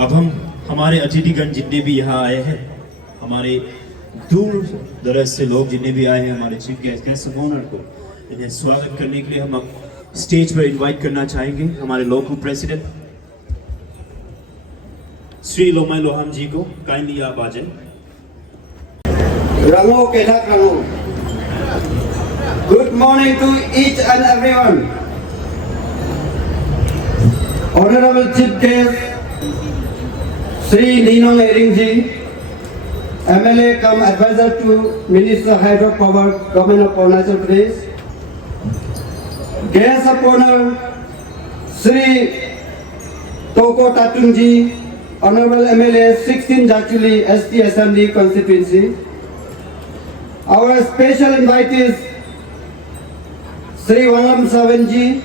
अब हम हमारे अतिथिगण जितने भी यहाँ आए हैं, हमारे दूर दराज से लोग जितने भी आए हैं, हमारे चीफ गेस्ट ऑनर को इन्हें स्वागत करने के लिए हम अब स्टेज पर इनवाइट करना चाहेंगे हमारे लोकल प्रेसिडेंट श्री लोमाई लोहाम जी को। काइंडली आप आ जाए। Rango Kedak Rango. Good morning to each and everyone. Honorable Chief Guest Sri Ninong Eringji, MLA cum advisor to Minister Hydropower, Government of Arunachal Pradesh. Guest of honor Sri Toko Tatungji, Honorable MLA 16 Jachuli ST Assembly Constituency. Our special invitees Sri Wangam Savanji,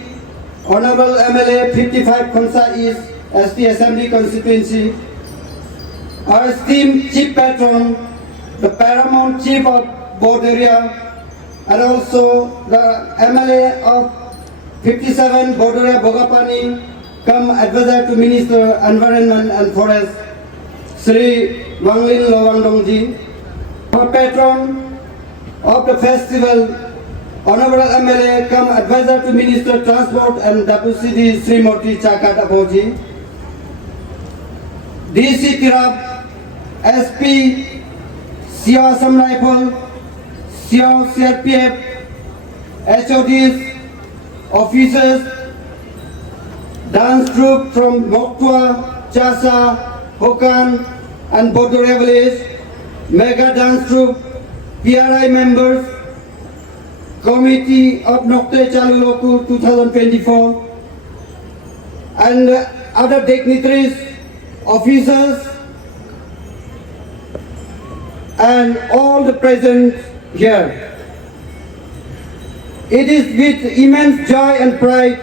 Honorable MLA 55 Khonsa East ST Assembly Constituency. Our esteemed Chief Patron, the Paramount Chief of Board Area, and also the MLA of 57 Board Area Bogapani, come advisor to Minister Environment and Forest, Sri Wanglin Lowangdongji. Our patron of the festival, Honorable MLA, come advisor to Minister Transport and Deputy Srimoti Chakat Aboji. DC Tirab, SP, Sio Assam Rifle, Sio CRPF, HODs, officers, dance troupe from Mokwa, Chasa, Hokan and Bodoria village, mega dance troupe, PRI members, Committee of Nokte Chaluloku 2024, and other dignitaries, officers, and all the present here. It is with immense joy and pride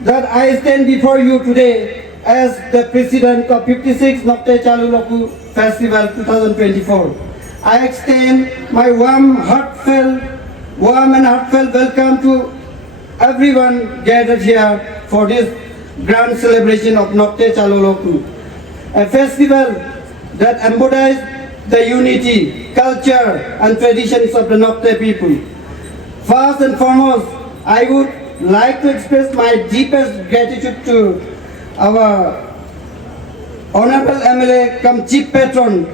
that I stand before you today as the President of 56 Nokte Chaluloku Festival 2024. I extend my warm and heartfelt welcome to everyone gathered here for this grand celebration of Nokte Chaluloku, a festival that embodies the unity, culture and traditions of the Nokte people. First and foremost, I would like to express my deepest gratitude to our Honorable MLA cum Chief Patron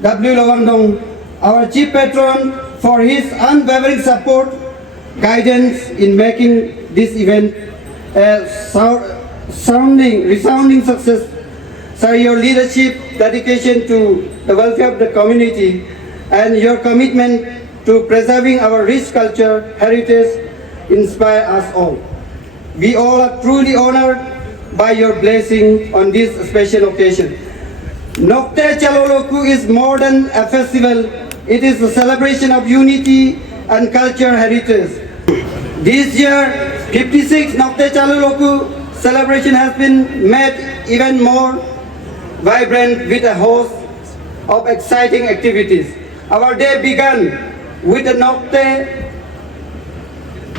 W. Lowangdong, our Chief Patron, for his unwavering support, guidance in making this event a resounding success. Sir, your leadership, dedication to the welfare of the community, and your commitment to preserving our rich culture heritage inspire us all. We all are truly honored by your blessing on this special occasion. Nokte Chaluloku is more than a festival. It is a celebration of unity and culture heritage. This year, 56 Nokte Chaluloku celebration has been made even more vibrant with a host of exciting activities. Our day began with the Nokte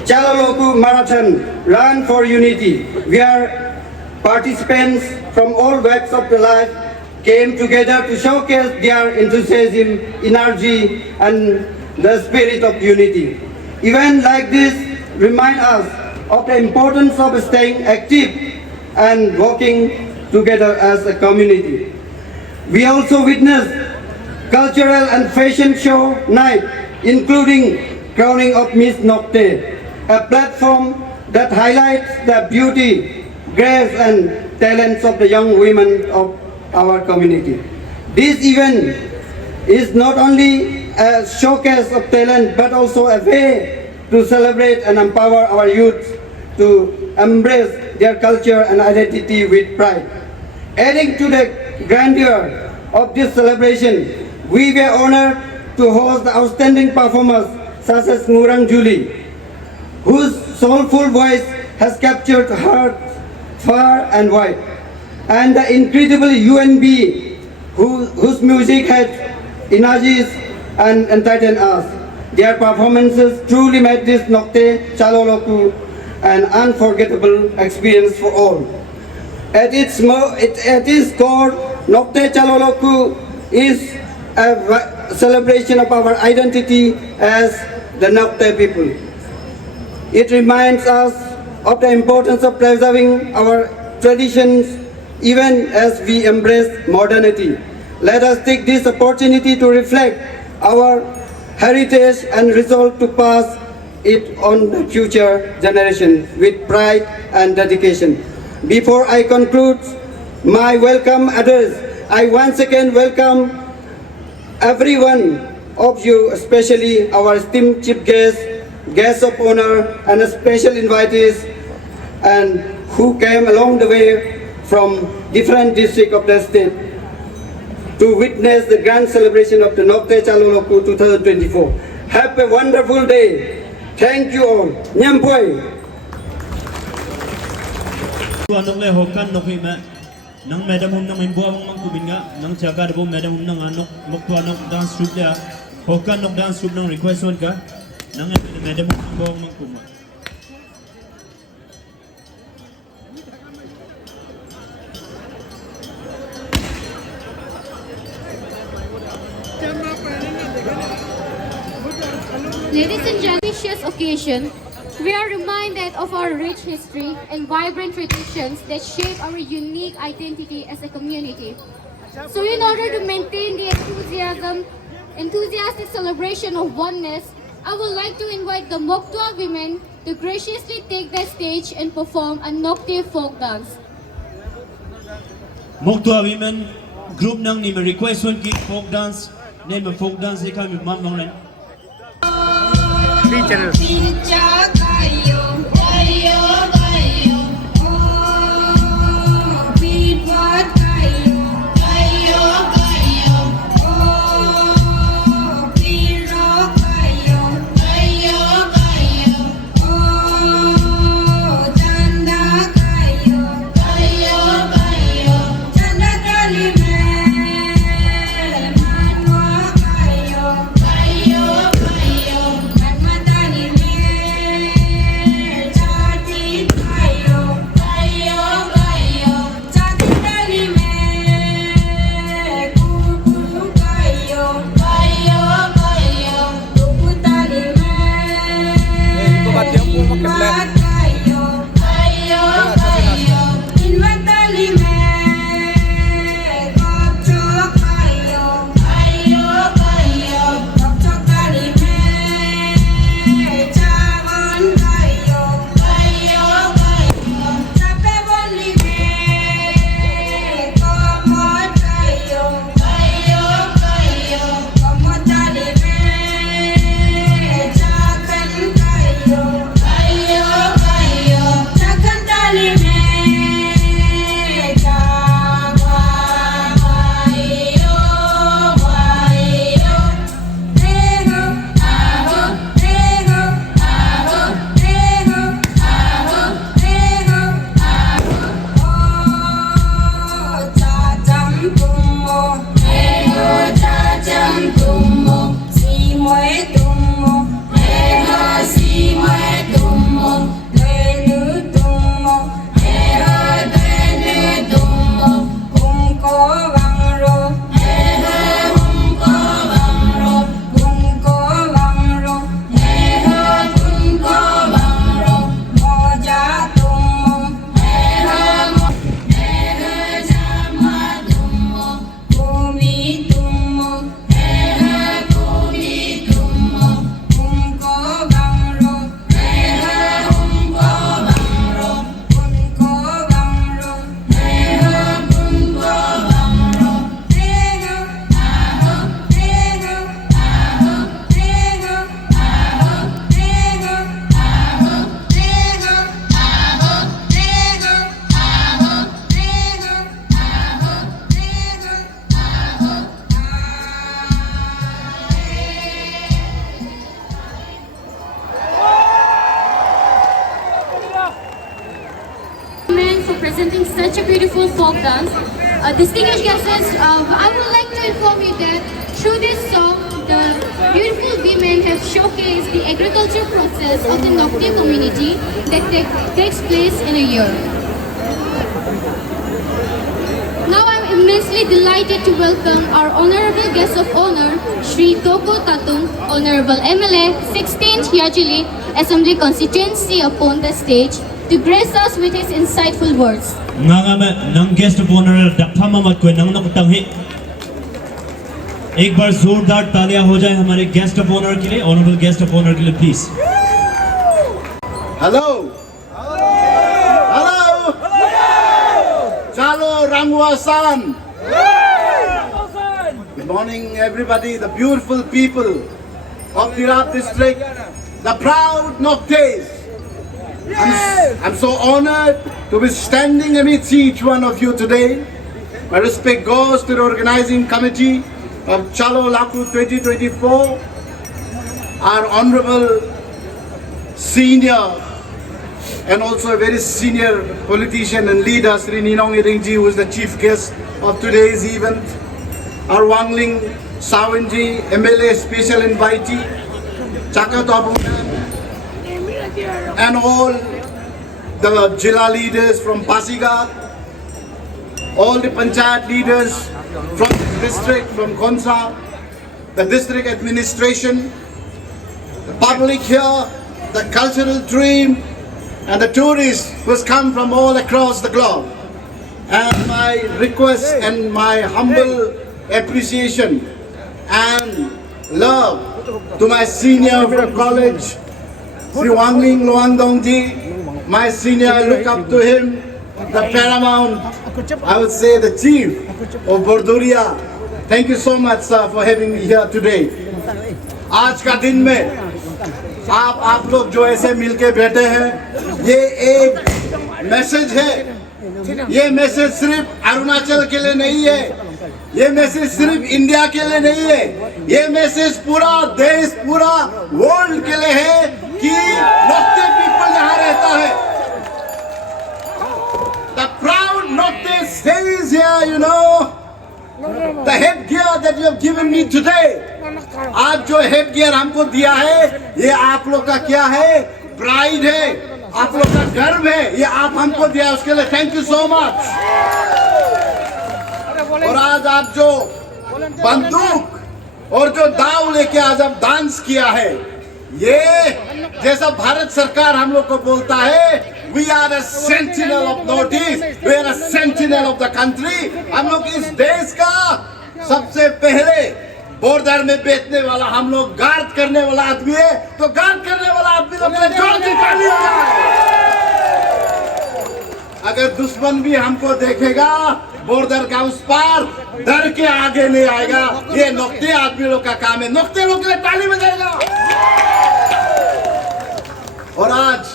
Chaluloku Marathon Run for Unity, where participants from all walks of the life came together to showcase their enthusiasm, energy, and the spirit of unity. Events like this remind us of the importance of staying active and working together as a community. We also witnessed cultural and fashion show night, including crowning of Miss Nokte, a platform that highlights the beauty, grace, and talents of the young women of our community. This event is not only a showcase of talent but also a way to celebrate and empower our youth to embrace their culture and identity with pride. Adding to the grandeur of this celebration, we were honored to host the outstanding performers such as Ngurang Julie, whose soulful voice has captured hearts far and wide, and the incredible UNB, whose music had energies and entertained us. Their performances truly made this Nokte Chaluloku an unforgettable experience for all. At its core, Nokte Chaloloku is a celebration of our identity as the Nokte people. It reminds us of the importance of preserving our traditions even as we embrace modernity. Let us take this opportunity to reflect our heritage and resolve to pass it on the future generation with pride and dedication. Before I conclude my welcome address, I once again welcome every one of you, especially our esteemed chief guests, guests of honor, and special invitees, and who came along the way from different districts of the state to witness the grand celebration of the Nokte Chaloloku 2024. Have a wonderful day. Thank you all. Nyampoi. Anok le hokan nok hima nang madam hum nang imbo among mang kubin nga nang jaga debo madam hum nang anok mokto anok dance troupe le hokan nok dance troupe nang request on ka nang madam hum imbo among kuma. Ladies and gentlemen, this occasion, we are reminded of our rich history and vibrant traditions that shape our unique identity as a community. So in order to maintain the enthusiastic celebration of oneness, I would like to invite the Moktua women to graciously take the stage and perform a Nokte folk dance. Moktua women group nang ni request on ki folk dance name folk dance ni kami mamang len. Channel. Presenting such a beautiful folk dance. Distinguished guests, I would like to inform you that through this song, the beautiful women have showcased the agriculture process of the Nokte community that takes place in a year. extremely delighted to welcome our honorable guest of honor, Shri Toko Tatung, Honorable MLA, 16th Yajuli Assembly Constituency upon the stage to grace us with his insightful words. नंग guest of honour डफा मत कोई नंग नकतंग है। एक बार जोरदार तालियां हो जाए हमारे गेस्ट ऑफ ऑनर के लिए, ऑनरेबल गेस्ट ऑफ ऑनर के लिए प्लीज। हेलो हेलो चलो रंगवासान। Good morning everybody, the beautiful people of Tirap district, the proud Noctes. I'm so honored to be standing amidst each one of you today. My respect goes to the organizing committee of Chalo Laku 2024, our honorable senior and also a very senior politician and leader, Sri Ninong Iringji, who is the chief guest of today's event, our Wangling Sawanji, MLA special invitee, Chakatabu, and all the Jilla leaders from Pasigat, all the Panchayat leaders from this district, from Khonsa, the district administration, the public here, the cultural dream, and the tourists who has come from all across the globe. And my request and my humble appreciation and love to my senior from college, Sri Wangling Luangdongji, my senior, I look up to him, the paramount, I would say the chief of Borduria. Thank you so much, sir, for having me here today. आज का दिन में आप लोग जो ऐसे मिलके बैठे हैं, ये एक मैसेज है। ये मैसेज सिर्फ अरुणाचल के लिए नहीं है, ये मैसेज सिर्फ इंडिया के लिए नहीं है, ये मैसेज पूरा देश, पूरा वर्ल्ड के लिए है कि नोक्ते पीपल यहाँ रहता है। The proud Nocte says here, you know, the headgear that you have given me today, आज जो हेडगियर हमको दिया है, ये आप लोग का क्या है? प्राइड है, आप लोग का गर्व है, ये आप हमको दिया है, उसके लिए थैंक यू सो मच। और आज आप जो बंदूक और जो दाव लेके आज आप डांस किया है, ये जैसा भारत सरकार हम लोग को बोलता है, we are a sentinel of Northeast, we are a sentinel of the country। हम लोग इस देश का सबसे पहले बॉर्डर में बैठने वाला, हम लोग गार्ड करने वाला आदमी है, तो गार्ड करने वाला आदमी लोग के जोर की ताली हो जाए। अगर दुश्मन भी हमको देखेगा बॉर्डर का उस पार, डर के आगे नहीं आएगा। ये नोक्ते आदमी लोग का काम है, नोक्ते लोग के लिए ताली बजाएगा। और आज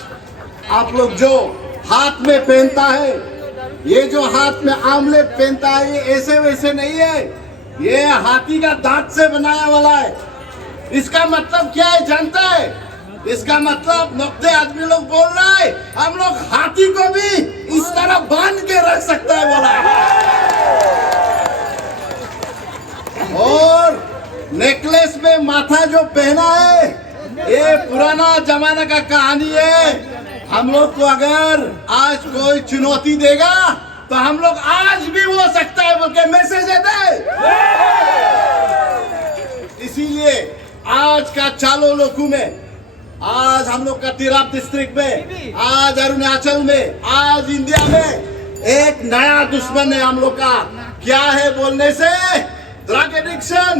आप लोग जो हाथ में पहनता है, ये जो हाथ में आमलेट पहनता है, ये ऐसे वैसे नहीं है, ये हाथी का दांत से बनाया वाला है। इसका मतलब क्या है जानता है? इसका मतलब नोक्ते आदमी लोग बोल रहा है, हम लोग हाथी को भी इस तरह बांध के रख सकता है बोला है। और नेकलेस में माथा जो पहना है, ये पुराना जमाना का कहानी है। हम लोग को अगर आज कोई चुनौती देगा तो हम लोग आज भी हो सकता है बोल के मैसेज दे। इसीलिए आज का चालो लोकू में, आज हम लोग का तिराप डिस्ट्रिक्ट में, आज अरुणाचल में, आज इंडिया में एक नया दुश्मन है हम लोग का। क्या है बोलने से? ड्रग एडिक्शन,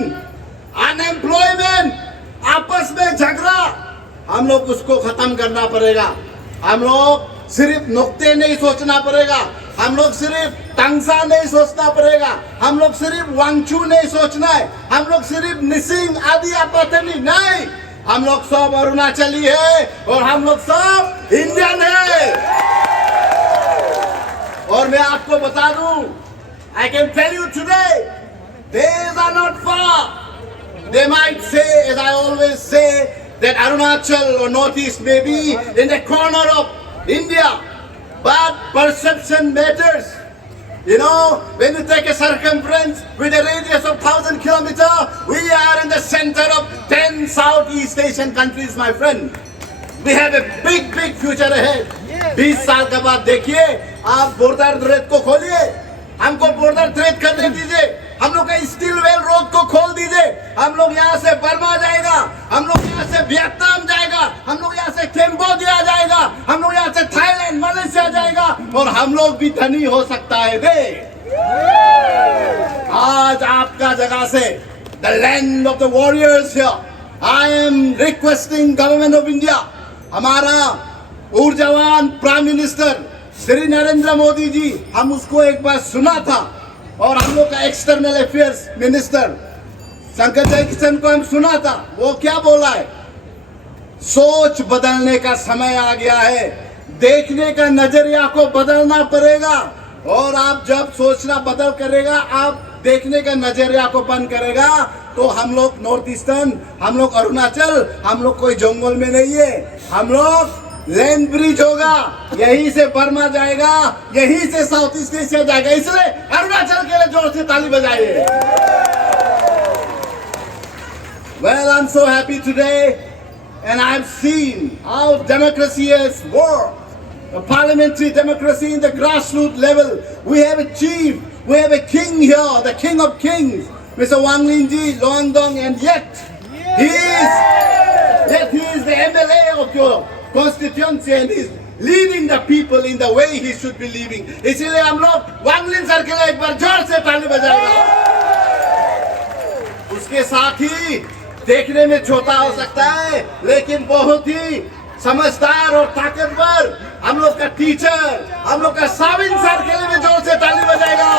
अनएम्प्लॉयमेंट, आपस में झगड़ा, हम लोग उसको खत्म करना पड़ेगा। हम लोग सिर्फ नोक्ते नहीं सोचना पड़ेगा, हम लोग सिर्फ टंगसा नहीं सोचना पड़ेगा, हम लोग सिर्फ वांगचू नहीं सोचना है, हम लोग सिर्फ निसिंग आदि अपतनी नहीं, हम लोग सब अरुणाचली है और हम लोग सब इंडियन है। और मैं आपको बता दूं, I can tell you today, days are not far. They might say, as I always say, that Arunachal or Northeast may be in the corner of India, but perception matters. You know, when you take a circumference with a radius of 1,000 kilometers, we are in the center of 10 Southeast Asian countries, my friend. We have a big, big future ahead. 20 साल के बाद देखिए, आप border threat को खोलिए, हमको border threat करने दीजिए, हम लोग यहाँ से बर्मा जाएगा, हम लोग यहाँ से वियतनाम जाएगा, हम लोग यहाँ से कैम्बोडिया जाएगा, हम लोग यहाँ से थाईलैंड, मलेशिया जाएगा और हम लोग भी धनी हो सकता है दे। आज आपका जगह से the land of the warriors here, I am requesting government of India, हमारा ऊर्जावान प्राइम मिनिस्टर श्री नरेंद्र मोदी जी, हम उसको एक बार सुना था और हम लोग का एक्सटर्नल अफेयर्स मिनिस्टर शंकर जय किशन को हम सुना था। वो क्या बोला है, सोच बदलने का समय आ गया है, देखने का नजरिया को बदलना पड़ेगा और आप जब सोचना बदल करेगा, आप देखने का नजरिया को बंद करेगा तो हम लोग नॉर्थ ईस्टर्न, हम लोग अरुणाचल, हम लोग कोई जंगल में नहीं है, हम लोग लैंड ब्रिज होगा, यहीं से बर्मा जाएगा, यहीं से साउथ ईस्ट एशिया जाएगा। इसलिए अरुणाचल के लिए जोर से ताली बजाइए। Well, I'm so happy today and I've seen how democracy has worked. The parliamentary democracy in the grassroots level. We have a chief, we have a king here, the king of kings, Mr. Wang Linji, Luang Dong, and yet he is the MLA of your constituency and is leading the people in the way he should be leading. इसीलिए हम लोग वांगलिन सर के लिए एक बार जोर से ताली बजाएंगे। उसके साथ ही देखने में छोटा हो सकता है लेकिन बहुत ही समझदार और ताकतवर हम लोग का टीचर, हम लोग का साविन सर के लिए भी जोर से ताली बजाएगा।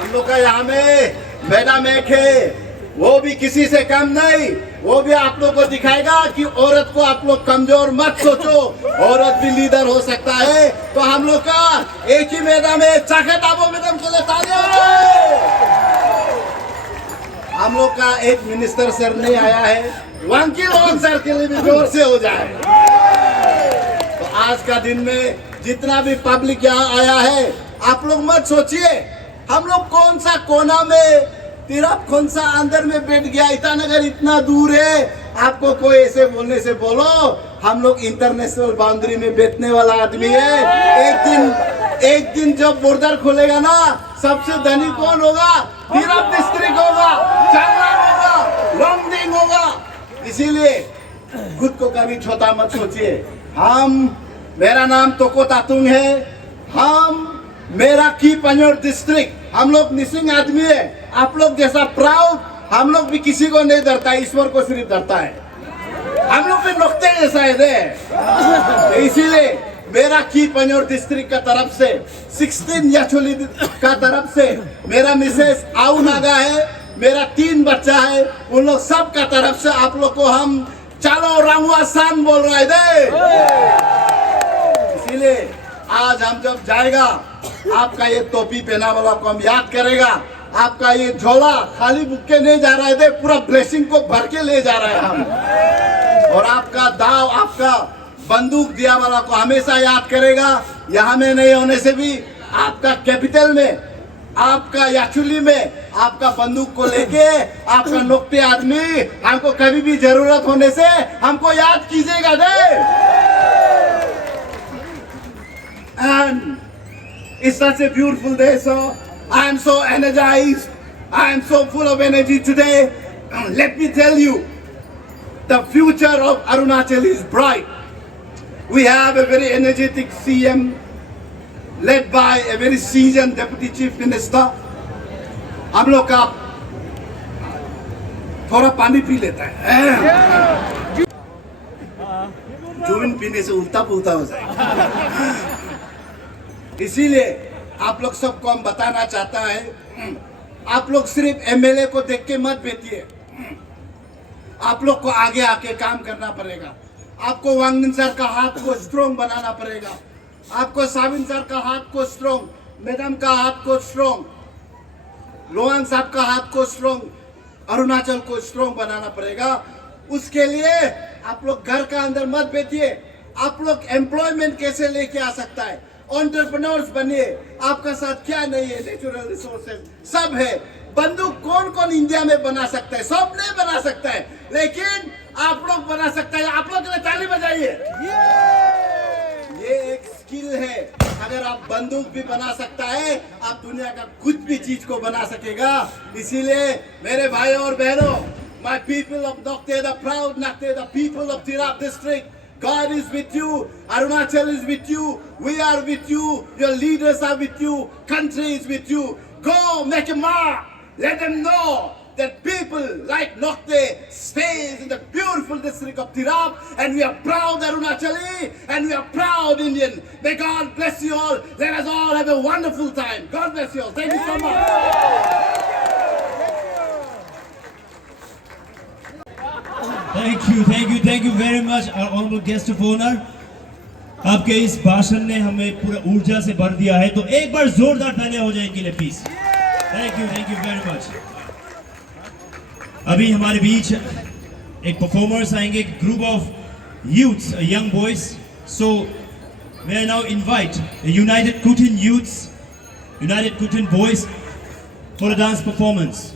हम लोग का यहाँ में मैडम एक है, वो भी किसी से कम नहीं, वो भी आप लोग को दिखाएगा कि औरत को आप लोग कमजोर मत सोचो, औरत भी लीडर हो सकता है। तो हम लोग का एक ही मैडम है, चाकत आबो मैडम के लिए तालियां। हम लोग का एक मिनिस्टर सर नहीं आया है, वांकी लोन सर के लिए भी जोर से हो जाए। तो आज का दिन में जितना भी पब्लिक यहाँ आया है, आप लोग मत सोचिए हम लोग कौन सा कोना में, तिरप कौन सा अंदर में बैठ गया, ईटानगर इतना दूर है, आपको कोई ऐसे बोलने से बोलो हम लोग इंटरनेशनल बाउंड्री में बैठने वाला आदमी है। एक दिन जब बॉर्डर खोलेगा ना, सबसे धनी कौन होगा? तिरप डिस्ट्रिक्ट होगा, चांगलांग होगा, लोंगडिंग होगा। इसीलिए खुद को कभी छोटा मत सोचिए। मेरा नाम तोको तातुंग है, मेरा की पंजोर डिस्ट्रिक्ट, हम लोग निसिंग आदमी है। आप लोग जैसा प्राउड हम लोग भी किसी को नहीं डरता है, ईश्वर को सिर्फ डरता है। हम लोग भी नुक्ते जैसा है। इसीलिए मेरा की पंजोर डिस्ट्रिक्ट का तरफ से 16 याचोली का तरफ से मेरा मिसेस आउ नागा है, मेरा 3 बच्चा है, उन लोग सब का तरफ से आप लोग को हम चालो रंगुआ सान बोल रहे थे। इसीलिए आज हम जब जाएगा, आपका ये टोपी पहना वाला को हम याद करेगा, आपका ये झोला खाली बुक के नहीं जा रहे थे, पूरा ब्लेसिंग को भर के ले जा रहे हैं हम। और आपका दाव, आपका बंदूक दिया वाला को हमेशा याद करेगा। यहाँ में नहीं होने से भी आपका कैपिटल में, आपका याचुली में आपका बंदूक को लेके आपका नोकते आदमी हमको कभी भी जरूरत होने से हमको याद कीजिएगा दे। And it's such a beautiful day, so I am so energized. I am so full of energy today. Let me tell you, the future of Arunachal is bright. We have a very energetic CM led by a very seasoned Deputy Chief Minister. हम लोग का थोड़ा पानी पी लेता है, जूबिन पीने से उल्टा पुल्टा हो जाएगा। इसीलिए आप लोग सबको हम बताना चाहता है, आप लोग सिर्फ एमएलए को देख के मत बैठिए, आप लोग को आगे आके काम करना पड़ेगा। आपको वांगलिन सर का हाथ को स्ट्रॉन्ग बनाना पड़ेगा, आपको साविन सर का हाथ को स्ट्रॉन्ग, मैडम का हाथ को स्ट्रॉन्ग, लोहान साहब का हाथ को स्ट्रॉन्ग, अरुणाचल को स्ट्रॉन्ग बनाना पड़ेगा। उसके लिए आप लोग घर का अंदर मत बैठिए, आप लोग एम्प्लॉयमेंट कैसे लेके आ सकता है, एंटरप्रेन्योर्स बनिए। आपका साथ क्या नहीं है, नेचुरल रिसोर्सेज सब है। बंदूक कौन कौन इंडिया में बना सकता है? सब नहीं बना सकता है, लेकिन आप लोग बना सकता है। आप लोग के लिए ताली बजाइए। ये एक स्किल है। अगर आप बंदूक भी बना सकता है, आप दुनिया का कुछ भी चीज को बना सकेगा। इसीलिए मेरे भाई और बहनों, my people of Nokte, the proud Nokte, the people of Tirap district, God is with you, Arunachal is with you, we are with you, your leaders are with you, country is with you. Go make a mark, let them know that people like Nokte stays in the beautiful district of Tirap, and we are proud Arunachali, and we are proud Indian. May God bless you all. Let us all have a wonderful time. God bless you all. Thank you so much. Thank you very much, our honorable guest of honor. आपके इस भाषण ने हमें पूरा ऊर्जा से भर दिया है, तो एक बार जोरदार तालियां हो जाए इनके लिए please. Thank you very much. अभी हमारे बीच एक परफॉर्मर्स आएंगे, group of youths, young boys. So may I now invite the United Kutin youths, United Kutin boys for a dance performance.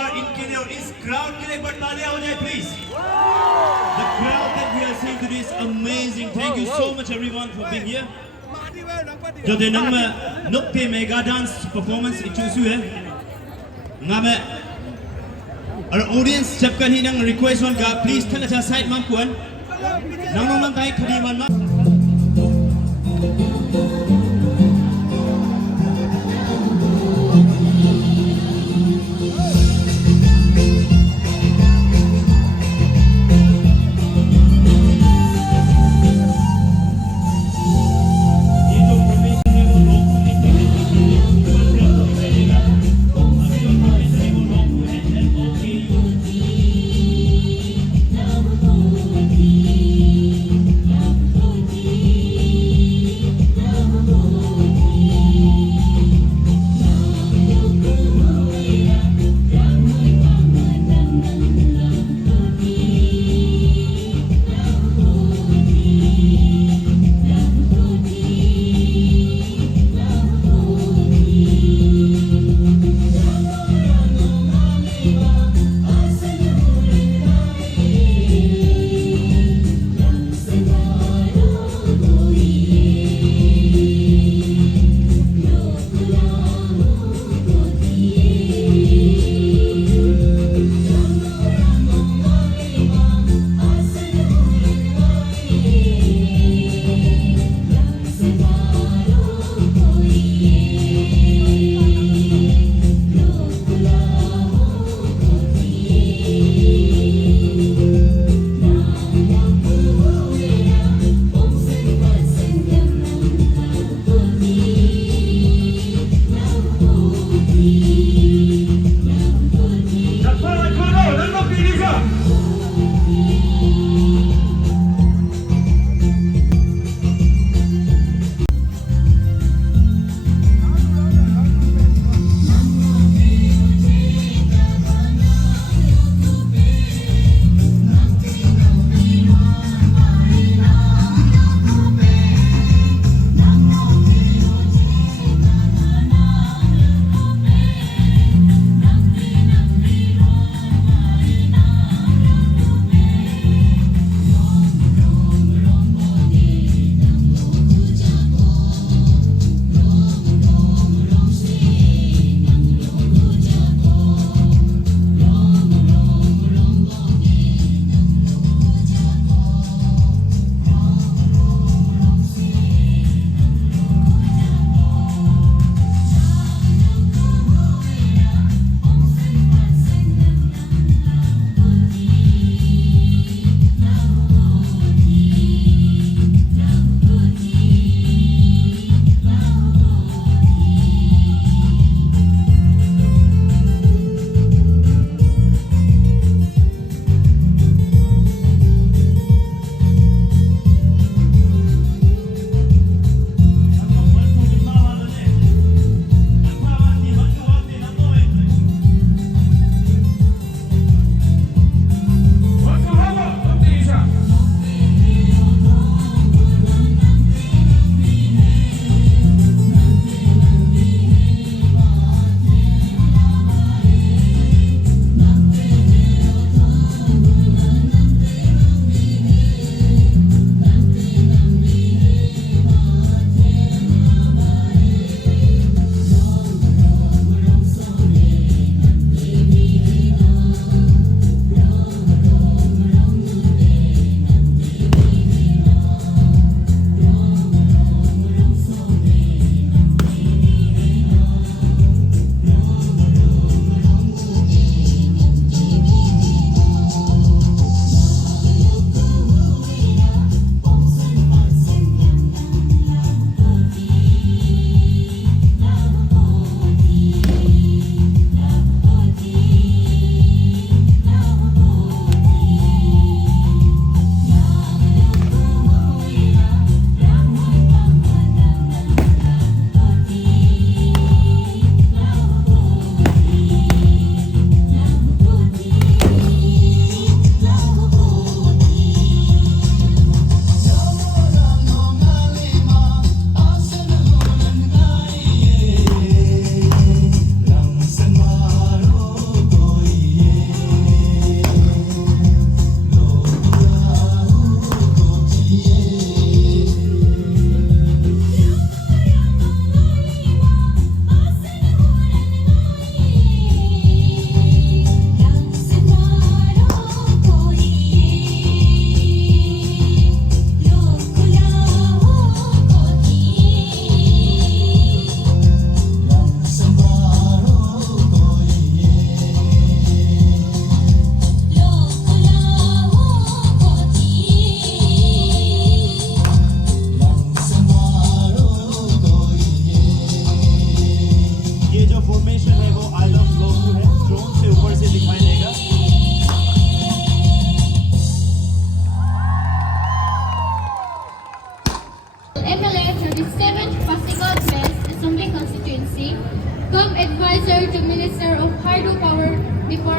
बार इनके लिए और इस क्राउड के लिए एक बार तालियां हो जाए please. The crowd that we are seeing today is amazing. Thank you so much everyone for being here. जो दे नंग में नुक्ते मेगा डांस परफॉर्मेंस इचूसु है. ngabe our audience jab kan hi nang request wan ka please thang acha side mam kuan nang nong nang kai khadi man ma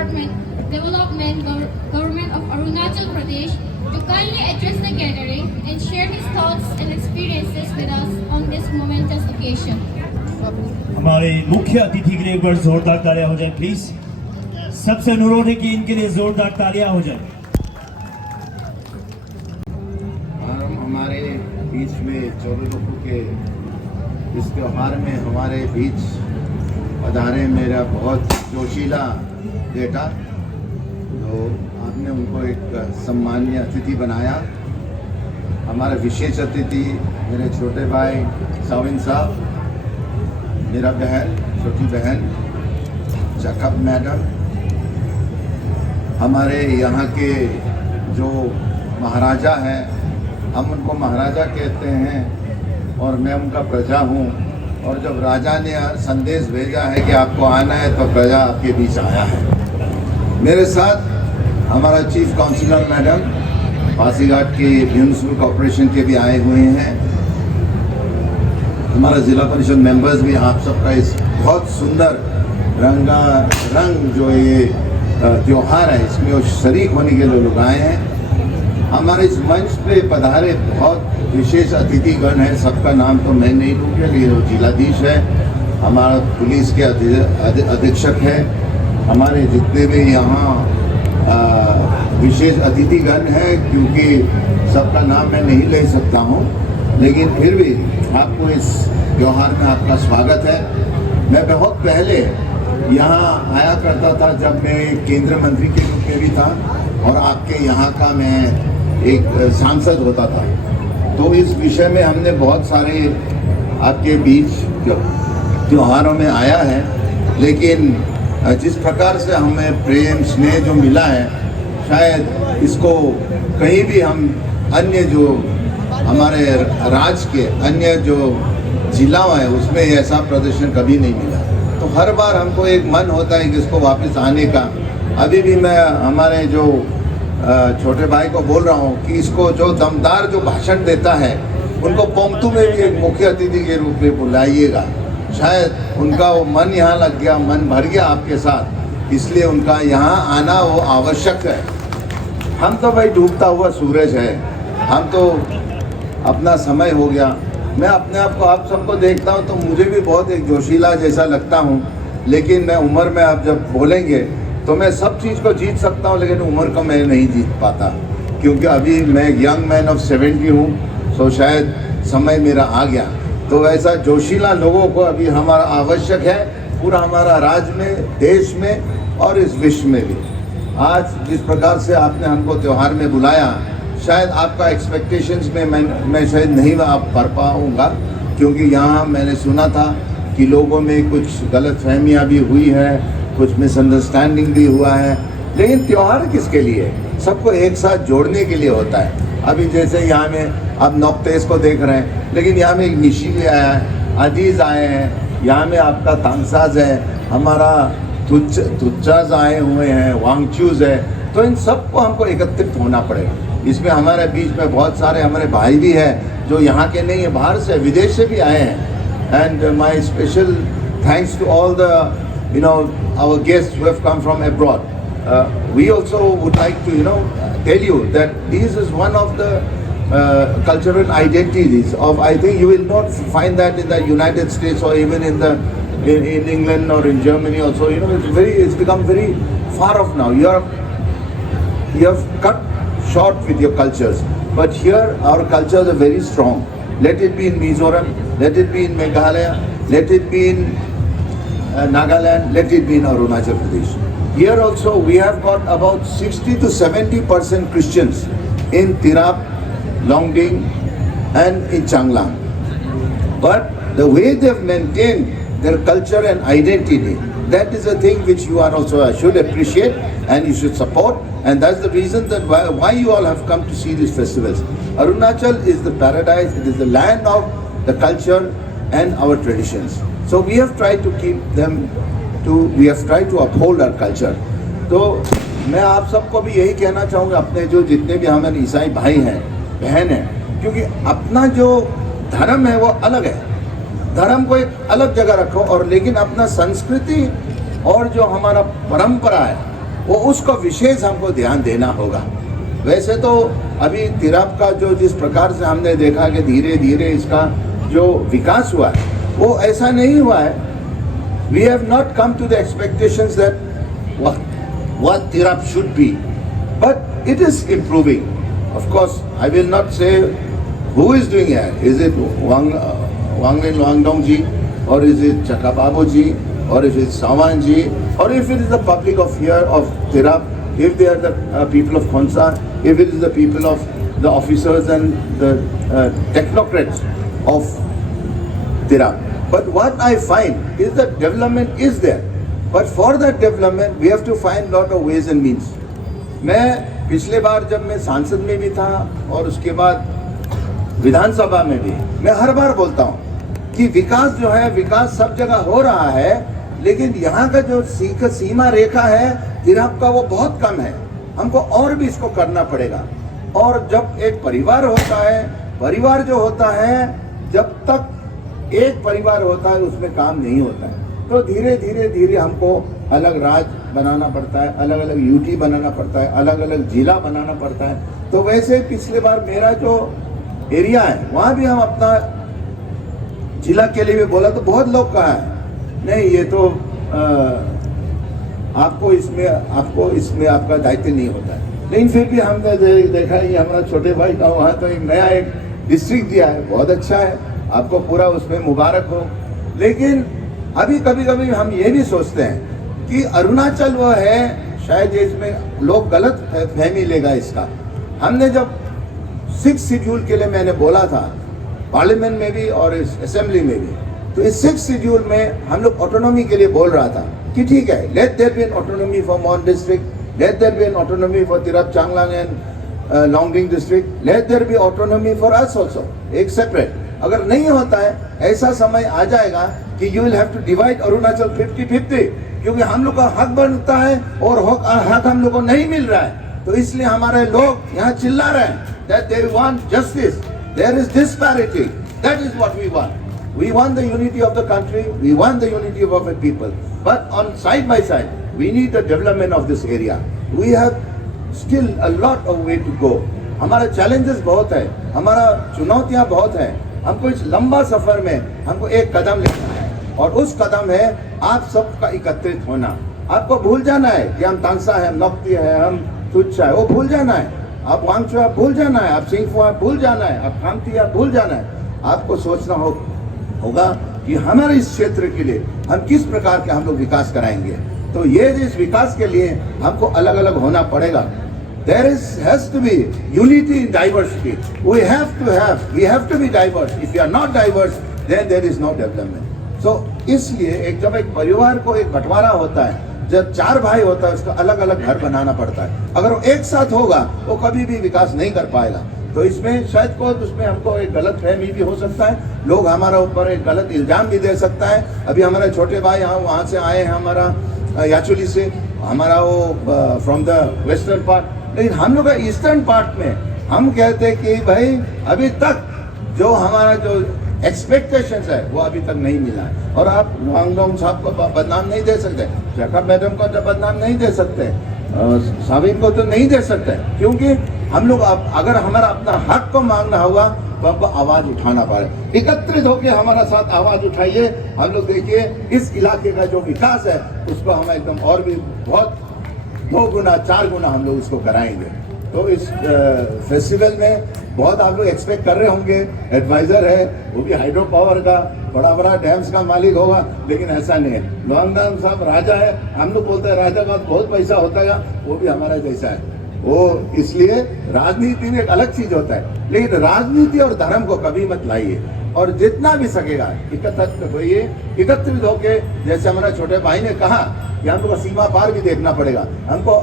Development Government of Arunachal Pradesh to kindly address the gathering and share his thoughts and experiences with us on this momentous occasion. हमारे मुख्य अतिथि के लिए एक बार जोरदार तालियां हो जाए प्लीज। सबसे अनुरोध है कि इनके लिए जोरदार तालियां हो जाए। हमारे बीच में चौदह के इस त्योहार में हमारे बीच पधारे मेरा बहुत जोशीला बेटा, तो आपने उनको एक सम्मानीय अतिथि बनाया। हमारे विशेष अतिथि मेरे छोटे भाई साविन साहब, मेरा बहन छोटी बहन जकब मैडम, हमारे यहाँ के जो महाराजा हैं, हम उनको महाराजा कहते हैं और मैं उनका प्रजा हूँ। और जब राजा ने संदेश भेजा है कि आपको आना है तो प्रजा आपके बीच आया है। मेरे साथ हमारा चीफ काउंसिलर मैडम पासीघाट के म्यूनिसिपल कॉर्पोरेशन के भी आए हुए हैं। हमारा जिला परिषद मेंबर्स भी, आप सबका इस बहुत सुंदर रंग जो ये त्योहार है इसमें वो शरीक होने के लिए लोग आए हैं। हमारे इस मंच पे पधारे बहुत विशेष अतिथिगण है, सबका नाम तो मैं नहीं लूँगा, लेकिन वो जिलाधीश है, हमारा पुलिस के अधीक्षक है, हमारे जितने भी यहाँ विशेष अतिथिगण हैं, क्योंकि सबका नाम मैं नहीं ले सकता हूँ, लेकिन फिर भी आपको इस त्यौहार में आपका स्वागत है। मैं बहुत पहले यहाँ आया करता था जब मैं केंद्रीय मंत्री के रूप में भी था और आपके यहाँ का मैं एक सांसद होता था। तो इस विषय में हमने बहुत सारे आपके बीच त्योहारों में आया है, लेकिन जिस प्रकार से हमें प्रेम स्नेह जो मिला है, शायद इसको कहीं भी हम अन्य जो हमारे राज्य के अन्य जो जिलाओं हैं उसमें ऐसा प्रदर्शन कभी नहीं मिला। तो हर बार हमको एक मन होता है कि इसको वापस आने का। अभी भी मैं हमारे जो छोटे भाई को बोल रहा हूँ कि इसको जो दमदार जो भाषण देता है उनको पोंगतू में भी एक मुख्य अतिथि के रूप में बुलाइएगा। शायद उनका वो मन यहाँ लग गया, मन भर गया आपके साथ, इसलिए उनका यहाँ आना वो आवश्यक है। हम तो भाई डूबता हुआ सूरज है, हम तो अपना समय हो गया। मैं अपने आप को आप सबको देखता हूँ तो मुझे भी बहुत एक जोशीला जैसा लगता हूँ, लेकिन मैं उम्र में आप जब बोलेंगे तो मैं सब चीज़ को जीत सकता हूँ, लेकिन उम्र को मैं नहीं जीत पाता, क्योंकि अभी मैं यंग मैन ऑफ 70 हूँ। सो शायद समय मेरा आ गया। तो ऐसा जोशीला लोगों को अभी हमारा आवश्यक है, पूरा हमारा राज्य में, देश में और इस विश्व में भी। आज जिस प्रकार से आपने हमको त्यौहार में बुलाया, शायद आपका एक्सपेक्टेशंस में मैं शायद नहीं आप कर पाऊँगा, क्योंकि यहाँ मैंने सुना था कि लोगों में कुछ गलतफहमियाँ भी हुई है, कुछ मिसअंडरस्टैंडिंग भी हुआ है। लेकिन त्यौहार किसके लिए? सबको एक साथ जोड़ने के लिए होता है। अभी जैसे यहाँ में आप नौकतेज को देख रहे हैं, लेकिन यहाँ में एक निशी भी आया है, अजीज़ आए हैं, यहाँ में आपका तांगसाज है, हमारा तुच्चाज आए हुए हैं, वांगचूज है। तो इन सबको हमको एकत्रित होना पड़ेगा। इसमें हमारे बीच में बहुत सारे हमारे भाई भी हैं जो यहाँ के नहीं है, बाहर से, विदेश से भी आए हैं। And my special thanks to all the our guests who have come from abroad. We also would like to tell you that this is one of the cultural identities of, I think you will not find that in the United States or even in England or in Germany also. It's become very far off now. You have cut short with your cultures, but here our cultures are very strong. Let it be in Mizoram, let it be in Meghalaya, let it be in Nagaland, let it be in Arunachal Pradesh. Here also we have got about 60 to 70% Christians in Tirap, Longding and in Changlang. But the way they have maintained their culture and identity, that is a thing which you are also should appreciate and you should support, and that's the reason that why you all have come to see these festivals. Arunachal is the paradise, it is the land of the culture and our traditions. So we have tried to keep them we have tried to uphold our culture. तो मैं आप सबको भी यही कहना चाहूँगा, अपने जो जितने भी हमारे ईसाई भाई हैं, बहन हैं, क्योंकि अपना जो धर्म है वो अलग है, धर्म को एक अलग जगह रखो, और लेकिन अपना संस्कृति और जो हमारा परंपरा है वो उसको विशेष हमको ध्यान देना होगा। वैसे तो अभी तिरप का जो जिस प्रकार से हमने देखा कि धीरे धीरे इसका जो विकास हुआ है वो ऐसा नहीं हुआ है। We have not come to the expectations that what Tirap should be, but it is improving. Of course, I will not say who is doing it. Is it Wanglin Wangdong ji, or is it Chakababu ji, or if it's Sawan ji, or if it is the public of here of Tirap, if they are the people of Khonsa, if it is the people of the officers and the technocrats of Tirap. But what I find is that development is there. But for that development, we have to find lot of ways and means. मैं पिछले बार जब मैं सांसद में भी था और उसके बाद विधानसभा में भी, मैं हर बार बोलता हूँ कि विकास जो है, विकास सब जगह हो रहा है, लेकिन यहाँ का जो सीमा रेखा है तिरप का वो बहुत कम है। हमको और भी इसको करना पड़ेगा। और जब एक परिवार होता है, परिवार जो होता है, जब तक एक परिवार होता है उसमें काम नहीं होता है। तो धीरे धीरे धीरे हमको अलग राज्य बनाना पड़ता है, अलग अलग यूटी बनाना पड़ता है, अलग अलग जिला बनाना पड़ता है। तो वैसे पिछले बार मेरा जो एरिया है वहाँ भी हम अपना जिला के लिए भी बोला तो बहुत लोग कहा है नहीं ये तो आपको इसमें आपका दायित्व नहीं होता है। लेकिन फिर भी हमने देखा ये हमारा छोटे भाई का वहाँ तो एक नया एक डिस्ट्रिक्ट दिया है, बहुत अच्छा है, आपको पूरा उसमें मुबारक हो। लेकिन अभी कभी कभी हम ये भी सोचते हैं कि अरुणाचल वो है, शायद इसमें लोग गलत फहमी लेगा इसका। हमने जब 6 शेड्यूल के लिए मैंने बोला था पार्लियामेंट में भी और इस असेंबली में भी, तो इस 6 शेड्यूल में हम लोग ऑटोनॉमी के लिए बोल रहा था कि ठीक है, let there be an autonomy for Mon district, let there be an autonomy for Tirap Changlang and Longding district, let there be autonomy for us also, एक सेपरेट। अगर नहीं होता है, ऐसा समय आ जाएगा कि you will have to divide Arunachal 50-50, क्योंकि हम लोग का हक बनता है और हक हम लोग को नहीं मिल रहा है। तो इसलिए हमारे लोग यहाँ चिल्ला रहे हैं that they want justice, there is disparity, that is what we want. We want the unity of the country, we want the unity of our people, but on side by side we need the development of this area. We have still a lot of way to go. हमारे challenges बहुत है, हमारा चुनौतियाँ बहुत है। हमको इस लंबा सफर में हमको एक कदम लेना है, और उस कदम है आप सबका एकत्रित होना। आपको भूल जाना है कि हम तांसा है, हम नौकती है, हम तुच्छा है, वो भूल जाना है। आप वांगचुआ भूल जाना है, आप सिंहफुआ भूल जाना है, आप खामतिया भूल जाना है। आपको सोचना होगा कि हमारे इस क्षेत्र के लिए हम किस प्रकार के हम लोग विकास कराएंगे। तो ये इस विकास के लिए हमको अलग अलग होना पड़ेगा। There has to be unity in diversity. We have to be diverse. If you are not diverse, then there is no development. So इसलिए जब एक परिवार को एक बंटवारा होता है, जब 4 भाई होता है, उसका अलग अलग घर बनाना पड़ता है। अगर वो एक साथ होगा वो कभी भी विकास नहीं कर पाएगा। तो इसमें शायद उसमें हमको एक गलत फहमी भी हो सकता है, लोग हमारा ऊपर एक गलत इल्जाम भी दे सकता है। अभी हमारे छोटे भाई यहाँ वहाँ से आए हैं, हमारा याचुली से, हमारा वो फ्रॉम द वेस्टर्न पार्ट, लेकिन हम लोग का ईस्टर्न पार्ट में हम कहते हैं कि भाई अभी तक जो हमारा जो एक्सपेक्टेशंस है वो अभी तक नहीं मिला है। और आप वांगडोंग साहब को बदनाम नहीं दे सकते, जैकब मैडम को तो बदनाम नहीं दे सकते, साबिन को तो नहीं दे सकते, क्योंकि हम लोग अगर हमारा अपना हक को मांगना होगा तो हमको आवाज उठाना पड़े। एकत्रित होकर हमारा साथ आवाज उठाइए। हम लोग देखिए इस इलाके का जो विकास है उसको हम एकदम और भी बहुत 2 गुना 4 गुना हम लोग उसको कराएंगे। तो इस फेस्टिवल में बहुत आप लोग एक्सपेक्ट कर रहे होंगे। एडवाइजर है, वो भी हाइड्रो पावर का बड़ा बड़ा डैम्स का मालिक होगा, लेकिन ऐसा नहीं है। लोंगडाम साहब राजा है, हम लोग बोलते हैं राजा का बहुत पैसा होता है, वो भी हमारा जैसा है। वो इसलिए राजनीति में एक अलग चीज होता है, लेकिन राजनीति और धर्म को कभी मत लाइए। और जितना भी सकेगा एकत्रित होइए, एकत्रित होके, जैसे हमारा छोटे भाई ने कहा कि हम लोग सीमा पार भी देखना पड़ेगा। हमको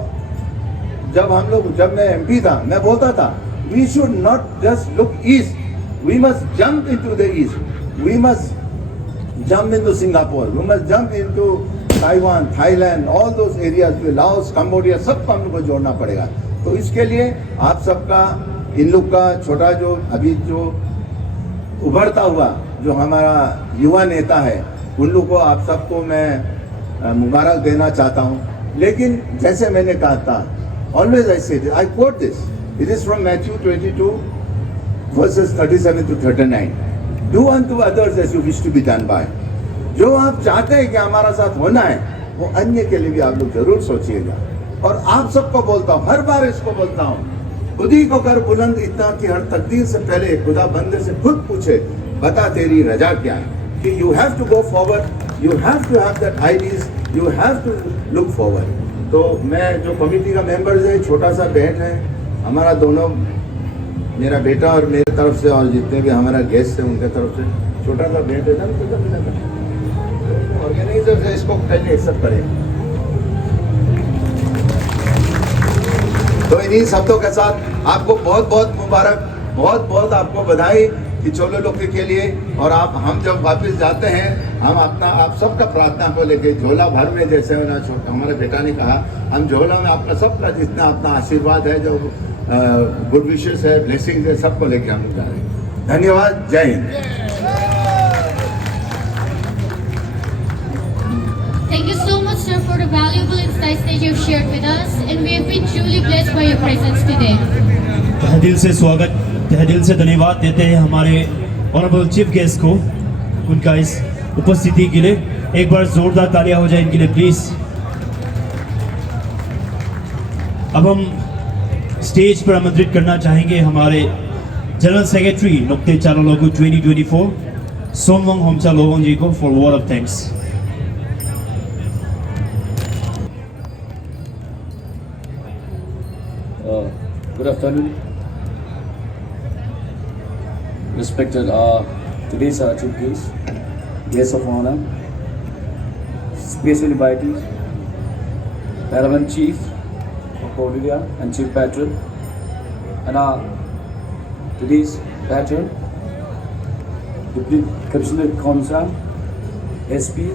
जब मैं एमपी था, मैं बोलता था we should not just look east, we must jump into the east, we must jump into Singapore, we must jump into Taiwan, Thailand, all those areas, Laos, Cambodia, सबको हम लोग को जोड़ना पड़ेगा। तो इसके लिए आप सबका, इन लोग का छोटा जो अभी जो उभरता हुआ जो हमारा युवा नेता है, उन लोग को आप सबको मैं मुबारक देना चाहता हूँ। लेकिन जैसे मैंने कहा था, always I say this, I quote this. It is from Matthew 22 verses 37 to 39. Do unto others as you wish to be done by. जो आप चाहते हैं कि हमारा साथ होना है, वो अन्य के लिए भी आप लोग जरूर सोचिएगा। और आप सबको बोलता हूँ, हर बार इसको बोलता हूँ, खुद ही को कर बुलंद इतना कि हर तकदीर से पहले खुदा बंदे से खुद पूछे, बता तेरी रजा क्या है। कि you have to go forward, you have to have that ideas, you have to look forward. तो मैं जो कमेटी का मेंबर्स है, छोटा सा भेंट है हमारा, दोनों मेरा बेटा और मेरे तरफ से और जितने भी हमारा गेस्ट हैं उनके तरफ से छोटा सा भेंट है ना, ऑर्गेनाइजर से इसको पहले एक्सेप्ट करें। तो इन्हीं शब्दों के साथ आपको बहुत बहुत मुबारक, बहुत बहुत आपको बधाई कि चोलो लोके के लिए। और आप हम जब वापस जाते हैं, हम अपना आप सबका प्रार्थना को लेके झोला भर में, जैसे हमारे बेटा ने कहा, हम झोला में आपका सबका जितना अपना आशीर्वाद है, जो गुड विशेस है, ब्लेसिंग्स है, सबको लेके हम जा रहे हैं। धन्यवाद, जय Hind. Thank you so much, sir, for the valuable insights that you've shared with us, and we have been truly blessed by your presence today. तहे दिल से स्वागत, तहे दिल से धन्यवाद देते हैं हमारे ऑनरेबल चीफ गेस्ट को उनका इस उपस्थिति के लिए। एक बार जोरदार तालियां हो जाए इनके लिए प्लीज। अब हम स्टेज पर आमंत्रित करना चाहेंगे हमारे जनरल सेक्रेटरी नुक्ते चालोलोगु 2024 सोमवंग होमचा लोवंग जी को for word of thanks. Good afternoon, respected today's chief guest, guests of honor, special invitees, Paramount Chief of Bolivia and Chief Patron, and today's patron, Deputy Commissioner Khonsa, SP,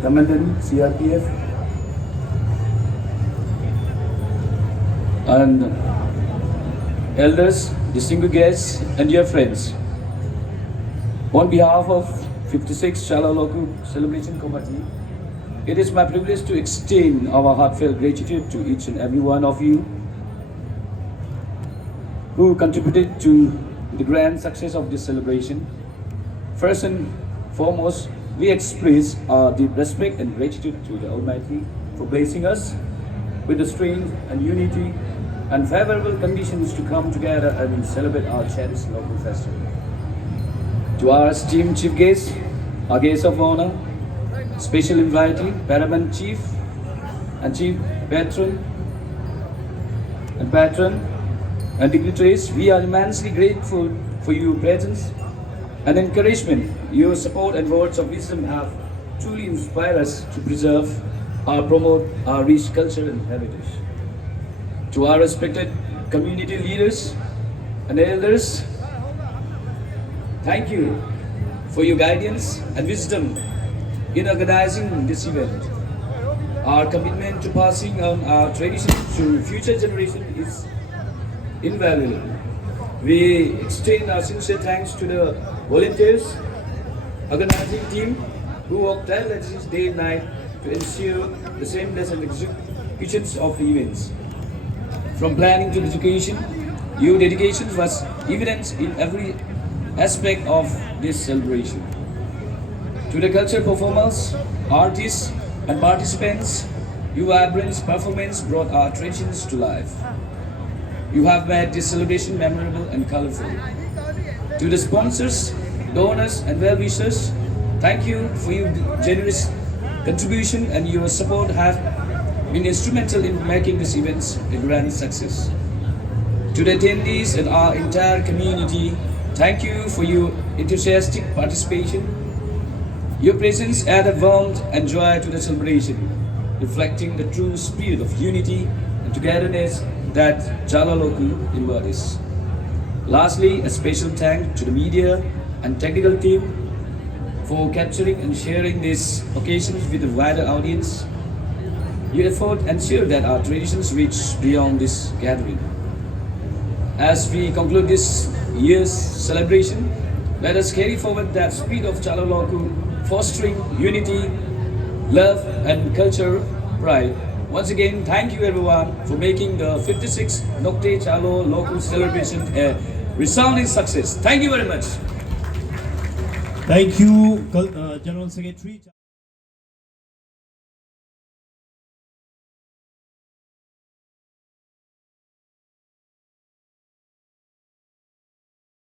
Commandant CRPF, and elders, distinguished guests, and dear friends. On behalf of 56 Chalaloko Celebration Committee, it is my privilege to extend our heartfelt gratitude to each and every one of you who contributed to the grand success of this celebration. First and foremost, we express our deep respect and gratitude to the Almighty for blessing us with the strength and unity and favorable conditions to come together and celebrate our cherished local festival. To our esteemed chief guests, our guests of honor, special invitee, Paramount Chief and Chief Patron and dignitaries, we are immensely grateful for your presence and encouragement. Your support and words of wisdom have truly inspired us to preserve or promote our rich culture and heritage. To our respected community leaders and elders, thank you for your guidance and wisdom in organizing this event. Our commitment to passing on our tradition to future generations is invaluable. We extend our sincere thanks to the volunteers, organizing team who work tirelessly day and night to ensure the seamless executions of the events. From planning to education, your dedication was evident in every aspect of this celebration. To the cultural performers, artists, and participants, your vibrant performance brought our traditions to life. You have made this celebration memorable and colorful. To the sponsors, donors, and well-wishers, thank you for your generous contribution, and your support has been instrumental in making this event a grand success. To the attendees and our entire community, thank you for your enthusiastic participation. Your presence added warmth and joy to the celebration, reflecting the true spirit of unity and togetherness that Chalaloko embodies. Lastly, a special thanks to the media and technical team for capturing and sharing these occasions with a wider audience. Your effort ensured that our traditions reach beyond this gathering. As we conclude this year's celebration, let us carry forward that spirit of Chalaloko, fostering unity, love, and cultural pride Once again, thank you everyone for making the 56th Nokte Chalo local celebration a resounding success. Thank you very much. Thank you, General Secretary.